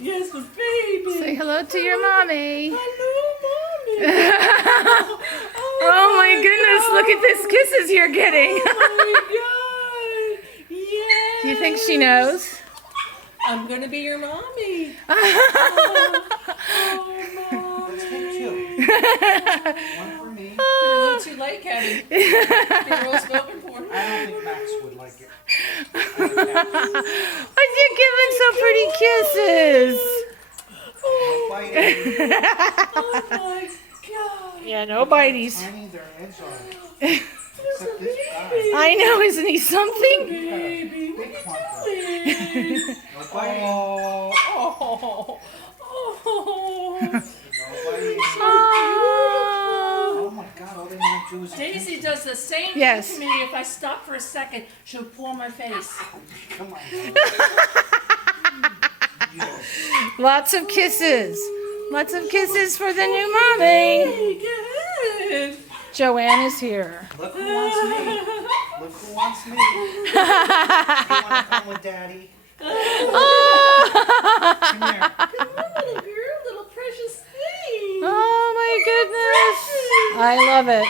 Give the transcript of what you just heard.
Yes, the baby. Say hello to your mommy. Hello, mommy. Oh my goodness, look at this kisses you're getting. Oh my God. Yes. Do you think she knows? I'm going to be your mommy. Oh, mommy. Let's get two. One for me. You're a little too late, Kevin. You're all spoken for. I don't think Max would like it. But you're giving so pretty kisses. No biting. Oh my God. Yeah, no bites. Tiny, their heads are. Except this guy. I know, isn't he something? Baby, what Big are clump. you doing? No biting. Oh. No biting. Oh. Oh my God, all they want to do is Daisy does the same Yes. thing to me. If I stop for a second, she'll pull my face. Come on. Lots of kisses. Lots of kisses for the new mommy. Hey, good. Joanne is here. Look who wants me. Look who wants me. You want to come with Daddy? Come here. Come on, little girl, little precious thing. Oh my goodness. I love it.